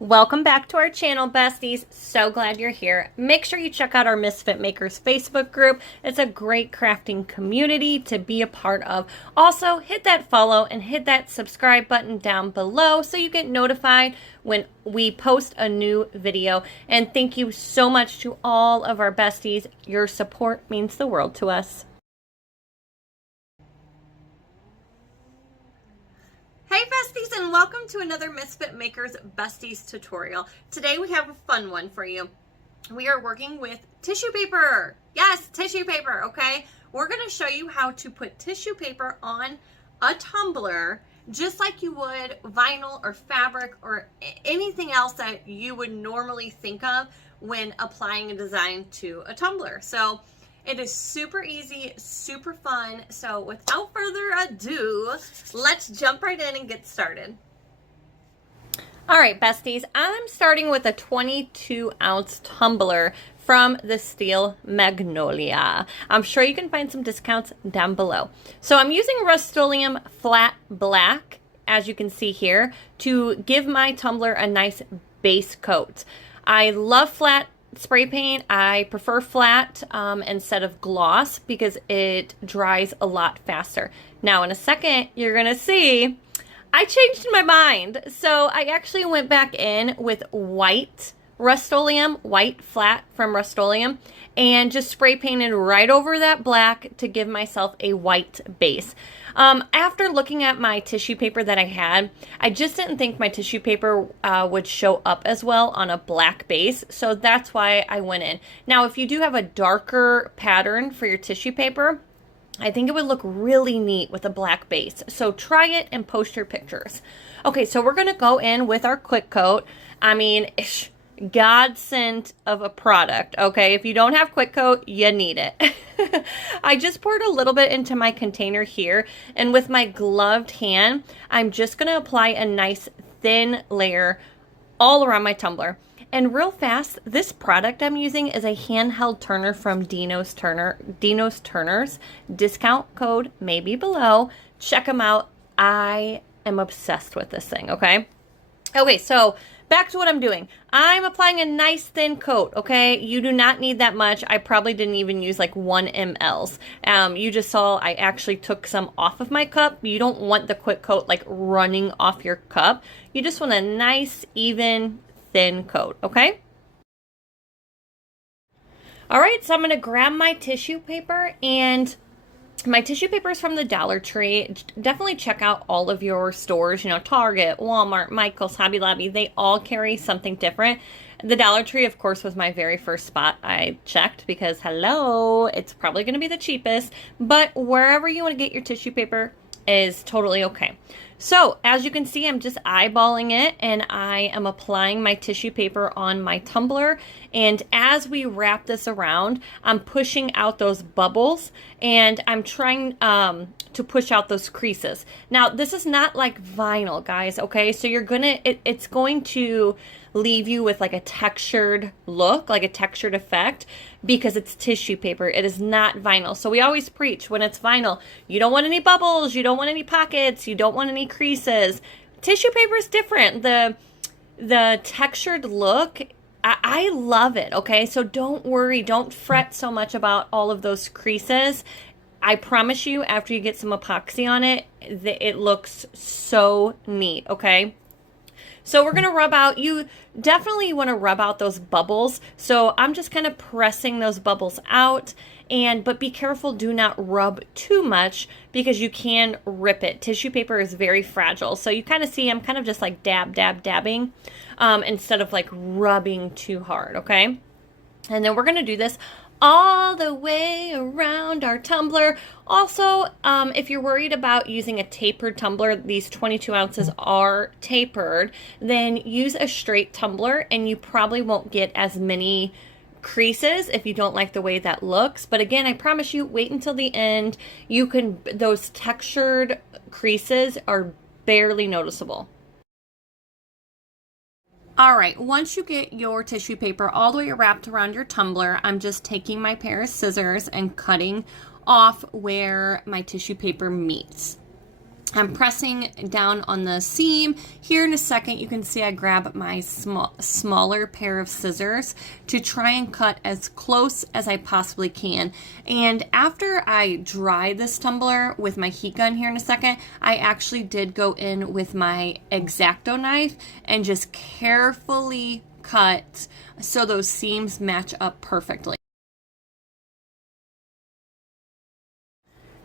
Welcome back to our channel, besties. So glad you're here. Make sure you check out our Misfit Makers Facebook group. It's a great crafting community to be a part of. Also, hit that follow and hit that subscribe button down below so you get notified when we post a new video. And thank you so much to all of our besties. Your support means the world to us. Hey besties, and welcome to another Misfit Makers Besties tutorial. Today we have a fun one for you. We are working with tissue paper. Yes, tissue paper, okay? We're gonna show you how to put tissue paper on a tumbler just like you would vinyl or fabric or anything else that you would normally think of when applying a design to a tumbler. So it is super easy, super fun. So without further ado, let's jump right in and get started. All right, besties, I'm starting with a 22-ounce tumbler from the Steel Magnolia. I'm sure you can find some discounts down below. So I'm using Rust-Oleum Flat Black, as you can see here, to give my tumbler a nice base coat. I love flat spray paint. I prefer flat instead of gloss because it dries a lot faster. Now in a second you're gonna see I changed my mind. So I actually went back in with white Rust-Oleum, white flat from Rust-Oleum, and just spray painted right over that black to give myself a white base. After looking at my tissue paper that I had, I just didn't think my tissue paper would show up as well on a black base, so that's why I went in. Now, if you do have a darker pattern for your tissue paper, I think it would look really neat with a black base. So try it and post your pictures. Okay, so we're gonna go in with our quick coat. I mean, godsend of a product, okay? If you don't have quick coat, you need it. I just poured a little bit into my container here, and with my gloved hand, I'm just gonna apply a nice thin layer all around my tumbler. And real fast, this product I'm using is a handheld turner from Dino's Turners. Discount code may be below. Check them out. I am obsessed with this thing, okay? Okay, so back to what I'm doing. I'm applying a nice thin coat, okay? You do not need that much. I probably didn't even use like 1 mLs. You just saw I actually took some off of my cup. You don't want the quick coat like running off your cup. You just want a nice, even, thin coat, okay? All right, so I'm gonna grab my tissue paper, and my tissue paper is from the Dollar Tree. Definitely check out all of your stores, you know, Target, Walmart, Michael's, Hobby Lobby. They all carry something different. The Dollar Tree, of course, was my very first spot I checked because, hello, it's probably going to be the cheapest. But wherever you want to get your tissue paper is totally okay. So, as you can see, I'm just eyeballing it, and I am applying my tissue paper on my tumbler. And as we wrap this around, I'm pushing out those bubbles, and I'm trying to push out those creases. Now, this is not like vinyl, guys, okay? So you're gonna, it's going to leave you with like a textured look, like a textured effect, because it's tissue paper. It is not vinyl. So we always preach when it's vinyl, you don't want any bubbles, you don't want any pockets, you don't want any creases. Tissue paper is different. The textured look, I love it, okay? So don't worry, don't fret so much about all of those creases. I promise you, after you get some epoxy on it, it looks so neat, okay? So we're going to rub out, you definitely want to rub out those bubbles. So I'm just kind of pressing those bubbles out, but be careful, do not rub too much because you can rip it. Tissue paper is very fragile. So you kind of see, I'm kind of just like dabbing instead of like rubbing too hard, okay? And then we're going to do this all the way around our tumbler. Also, if you're worried about using a tapered tumbler, these 22 ounces are tapered, then use a straight tumbler and you probably won't get as many creases if you don't like the way that looks. But again, I promise you, wait until the end. Those textured creases are barely noticeable. All right, once you get your tissue paper all the way wrapped around your tumbler, I'm just taking my pair of scissors and cutting off where my tissue paper meets. I'm pressing down on the seam. Here in a second, you can see I grab my smaller pair of scissors to try and cut as close as I possibly can. And after I dry this tumbler with my heat gun here in a second, I actually did go in with my X-Acto knife and just carefully cut so those seams match up perfectly.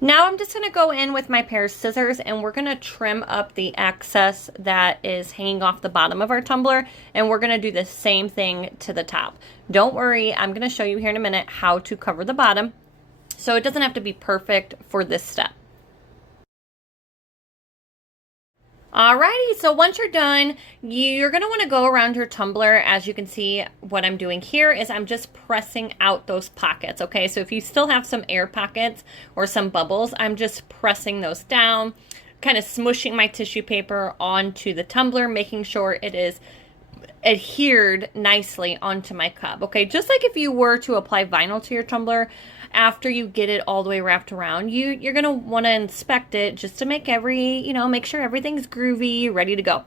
Now I'm just going to go in with my pair of scissors and we're going to trim up the excess that is hanging off the bottom of our tumbler, and we're going to do the same thing to the top. Don't worry, I'm going to show you here in a minute how to cover the bottom, so it doesn't have to be perfect for this step. Alrighty, so once you're done, you're going to want to go around your tumbler. As you can see, what I'm doing here is I'm just pressing out those pockets, okay? So if you still have some air pockets or some bubbles, I'm just pressing those down, kind of smushing my tissue paper onto the tumbler, making sure it is adhered nicely onto my cup, okay? Just like if you were to apply vinyl to your tumbler, after you get it all the way wrapped around, you're gonna want to inspect it just to make make sure everything's groovy, ready to go.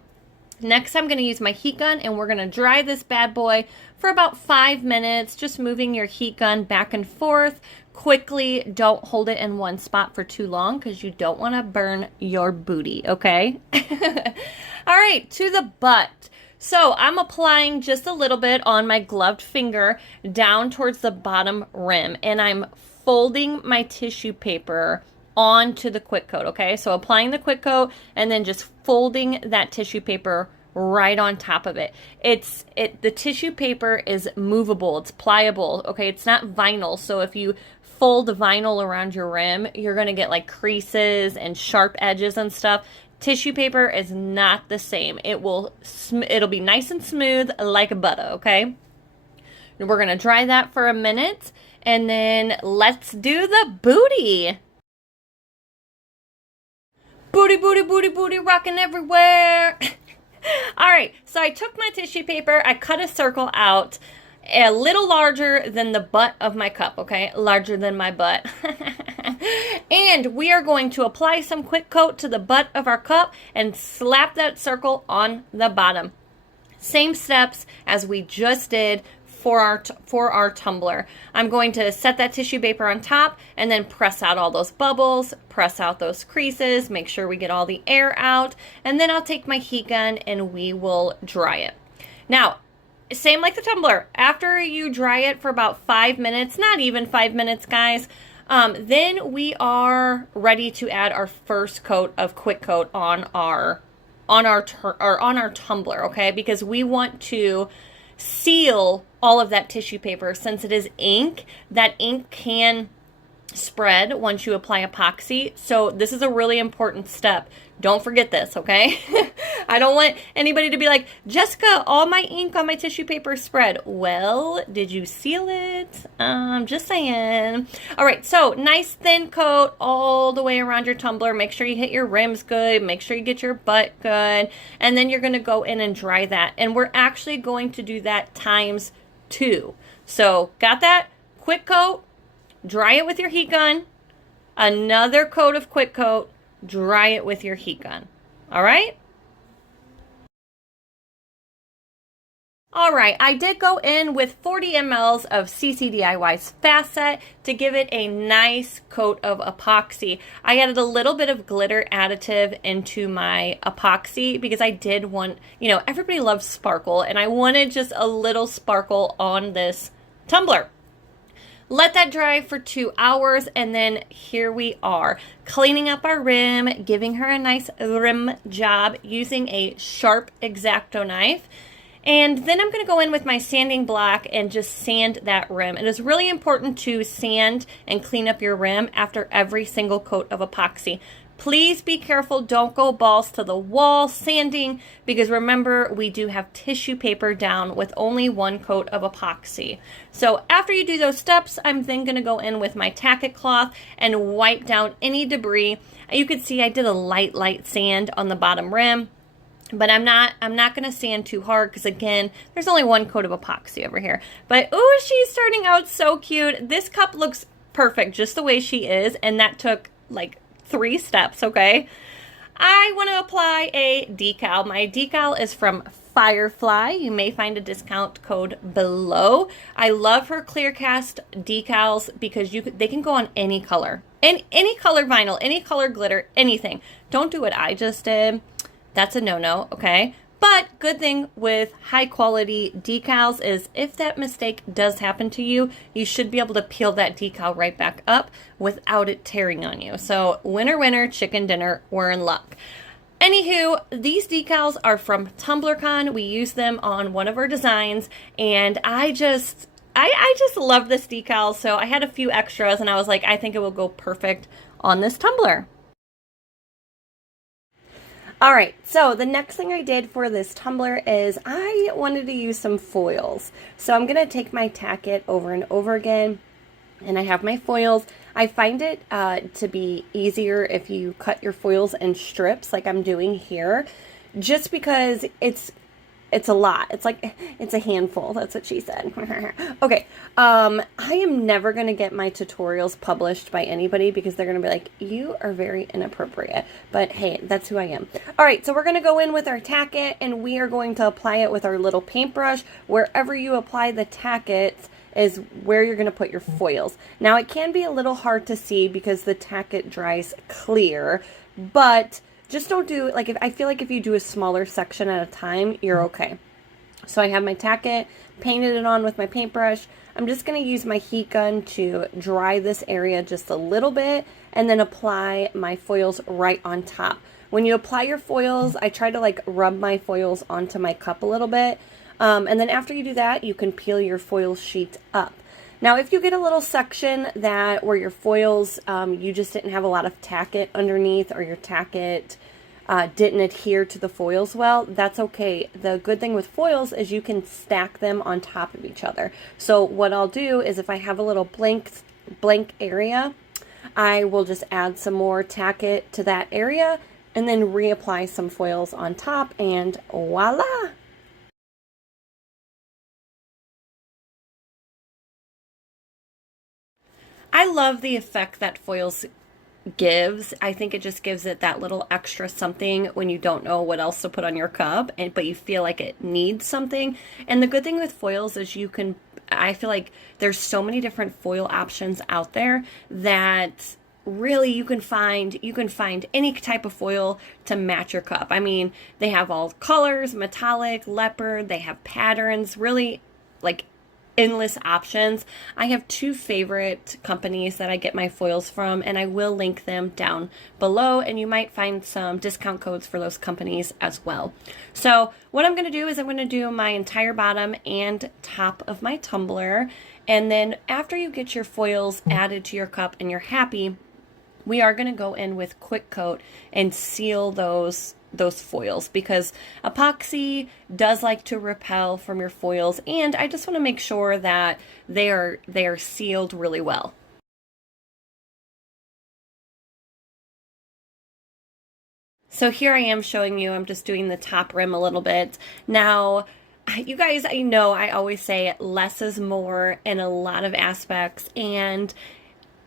Next, I'm gonna use my heat gun and we're gonna dry this bad boy for about 5 minutes, just moving your heat gun back and forth quickly. Don't hold it in one spot for too long because you don't want to burn your booty, okay? All right, to the butt. So I'm applying just a little bit on my gloved finger down towards the bottom rim, and I'm folding my tissue paper onto the quick coat, okay? So applying the quick coat and then just folding that tissue paper right on top of it. The tissue paper is movable, it's pliable, okay? It's not vinyl, so if you fold vinyl around your rim, you're gonna get like creases and sharp edges and stuff. Tissue paper is not the same. It'll be nice and smooth like butter, okay? And we're gonna dry that for a minute, and then let's do the booty. Booty, booty, booty, booty, rocking everywhere. All right, so I took my tissue paper, I cut a circle out, a little larger than the butt of my cup, okay? Larger than my butt. And we are going to apply some quick coat to the butt of our cup and slap that circle on the bottom. Same steps as we just did for our tumbler. I'm going to set that tissue paper on top and then press out all those bubbles, press out those creases, make sure we get all the air out, and then I'll take my heat gun and we will dry it. Now, same like the tumbler. After you dry it for about 5 minutes, not even 5 minutes, guys, then we are ready to add our first coat of quick coat on our tumbler, okay? Because we want to seal all of that tissue paper. Since it is ink, that ink can spread once you apply epoxy. So this is a really important step. Don't forget this, okay? I don't want anybody to be like, Jessica, all my ink on my tissue paper spread. Well, did you seal it? Just saying. All right, so nice thin coat all the way around your tumbler. Make sure you hit your rims good. Make sure you get your butt good. And then you're going to go in and dry that. And we're actually going to do that times 2. So got that? Quick coat, dry it with your heat gun. Another coat of quick coat, dry it with your heat gun. All right? All right, I did go in with 40 mLs of CCDIY's Fast Set to give it a nice coat of epoxy. I added a little bit of glitter additive into my epoxy because I did want, everybody loves sparkle, and I wanted just a little sparkle on this tumbler. Let that dry for 2 hours, and then here we are, cleaning up our rim, giving her a nice rim job using a sharp X-Acto knife. And then I'm going to go in with my sanding block and just sand that rim. It is really important to sand and clean up your rim after every single coat of epoxy. Please be careful, don't go balls to the wall sanding, because remember, we do have tissue paper down with only 1 coat of epoxy. So after you do those steps, I'm then going to go in with my tacket cloth and wipe down any debris. You can see I did a light sand on the bottom rim, but I'm not going to sand too hard because, again, there's only 1 coat of epoxy over here. But, oh, she's starting out so cute. This cup looks perfect just the way she is, and that took like 3 steps, okay? I want to apply a decal. My decal is from Firefly. You may find a discount code below. I love her clear cast decals because they can go on any color. Any color vinyl, any color glitter, anything. Don't do what I just did. That's a no-no, okay? But good thing with high quality decals is if that mistake does happen to you, you should be able to peel that decal right back up without it tearing on you. So winner, winner, chicken dinner, we're in luck. Anywho, these decals are from TumblerCon. We use them on one of our designs, and I just love this decal. So I had a few extras, and I was like, I think it will go perfect on this tumbler. All right, so the next thing I did for this tumbler is I wanted to use some foils. So I'm gonna take my tack-it over and over again, and I have my foils. I find it to be easier if you cut your foils in strips like I'm doing here, just because it's a lot. It's like, it's a handful. That's what she said. Okay. I am never going to get my tutorials published by anybody because they're going to be like, you are very inappropriate. But hey, that's who I am. All right. So we're going to go in with our tack-it, and we are going to apply it with our little paintbrush. Wherever you apply the tack-it is where you're going to put your foils. Now, it can be a little hard to see because the tack-it dries clear, but just don't do, like, I feel like if you do a smaller section at a time, you're okay. So I have my tack-it, painted it on with my paintbrush. I'm just going to use my heat gun to dry this area just a little bit and then apply my foils right on top. When you apply your foils, I try to like rub my foils onto my cup a little bit. And then after you do that, you can peel your foil sheet up. Now, if you get a little section where your foils, you just didn't have a lot of tack-it underneath, or your tack-it didn't adhere to the foils well, that's okay. The good thing with foils is you can stack them on top of each other. So what I'll do is if I have a little blank area, I will just add some more tack-it to that area and then reapply some foils on top, and voila! I love the effect that foils gives. I think it just gives it that little extra something when you don't know what else to put on your cup, but you feel like it needs something. And the good thing with foils is I feel like there's so many different foil options out there that really you can find any type of foil to match your cup. I mean, they have all colors, metallic, leopard, they have patterns, really like endless options. I have two favorite companies that I get my foils from, and I will link them down below, and you might find some discount codes for those companies as well. So what I'm going to do is I'm going to do my entire bottom and top of my tumbler, and then after you get your foils added to your cup and you're happy, we are going to go in with quick coat and seal those foils, because epoxy does like to repel from your foils, and I just want to make sure that they are sealed really well. So here I am showing you, I'm just doing the top rim a little bit. Now, you guys, I know I always say less is more in a lot of aspects, and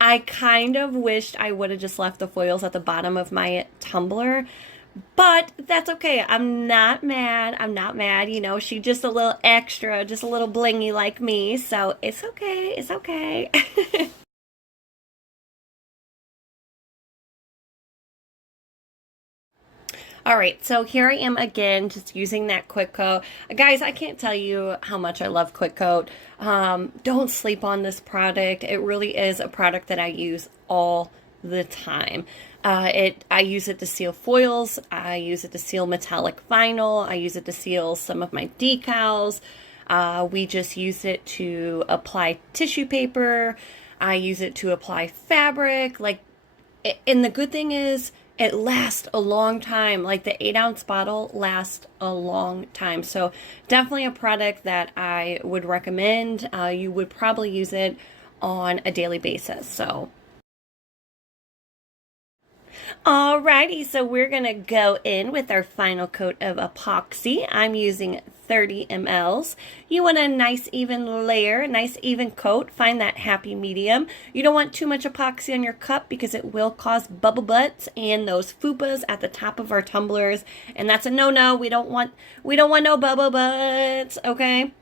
I kind of wished I would have just left the foils at the bottom of my tumbler. But that's okay. I'm not mad. I'm not mad. You know, she's just a little extra, just a little blingy like me. So it's okay. It's okay. All right, so here I am again, just using that quick coat. Guys, I can't tell you how much I love quick coat. Don't sleep on this product. It really is a product that I use all the time. I use it to seal foils. I use it to seal metallic vinyl. I use it to seal some of my decals. We just use it to apply tissue paper. I use it to apply fabric. And the good thing is it lasts a long time. Like the 8-ounce bottle lasts a long time. So definitely a product that I would recommend. You would probably use it on a daily basis. So Alrighty, so we're gonna go in with our final coat of epoxy. I'm using 30 mLs. You want a nice even layer, a nice even coat. Find that happy medium. You don't want too much epoxy on your cup because it will cause bubble butts and those fupas at the top of our tumblers, and that's a no-no. We don't want no bubble butts, okay?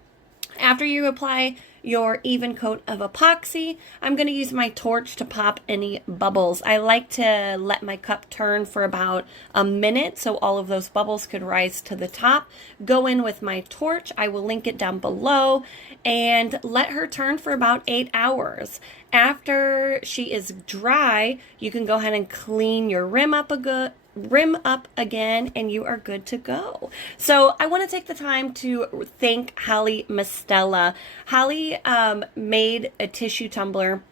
After you apply your even coat of epoxy, I'm going to use my torch to pop any bubbles. I like to let my cup turn for about a minute so all of those bubbles could rise to the top. Go in with my torch, I will link it down below, and let her turn for about 8 hours. After she is dry, you can go ahead and clean your rim up again, and you are good to go. So I want to take the time to thank Holly Mastella. Holly made a tissue tumbler,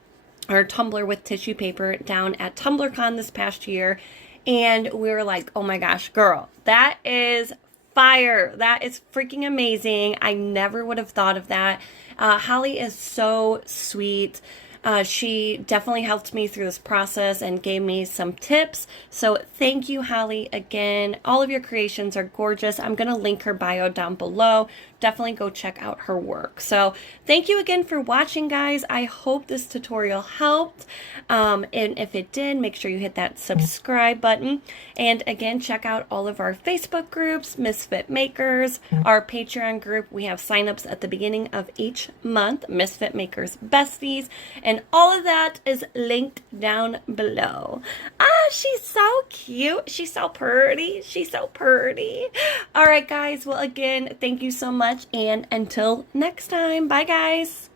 or tumbler with tissue paper, down at TumblerCon this past year, and we were like, oh my gosh, girl, that is fire. That is freaking amazing. I never would have thought of that. Holly is so sweet. She definitely helped me through this process and gave me some tips. So thank you, Holly, again. All of your creations are gorgeous. I'm going to link her bio down below. Definitely go check out her work. So thank you again for watching, guys. I hope this tutorial helped. And if it did, make sure you hit that subscribe button. And again, check out all of our Facebook groups, Misfit Makers, our Patreon group. We have signups at the beginning of each month, Misfit Makers Besties. And all of that is linked down below. Ah, she's so cute. She's so pretty. She's so pretty. All right, guys. Well, again, thank you so much. And until next time, bye, guys.